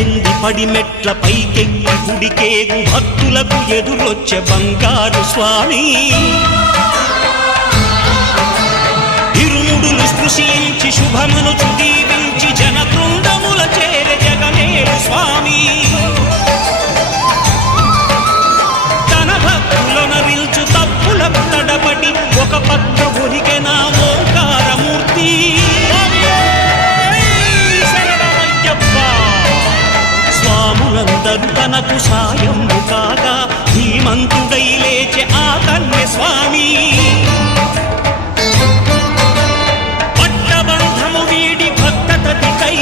పద్దెంది పడిమెట్ల పైకెక్కి గుడికేగు భక్తులకు ఎదురొచ్చే బంగారు స్వామి ఇరుముడులు స్పృశించి శుభమును దీవించి జన బృందముల చేర జగమేలు స్వామి తన భక్తులనరిల్చు తప్పులకు తడబడి ఒక పక్క ఒరిగెన ఓంకారమూర్తి స్వాములందరూ తనకు సాయము కాగా ధీమంతుడై లేచె ఆ కన్య స్వామి పట్టబంధము వీడి భక్తతతికై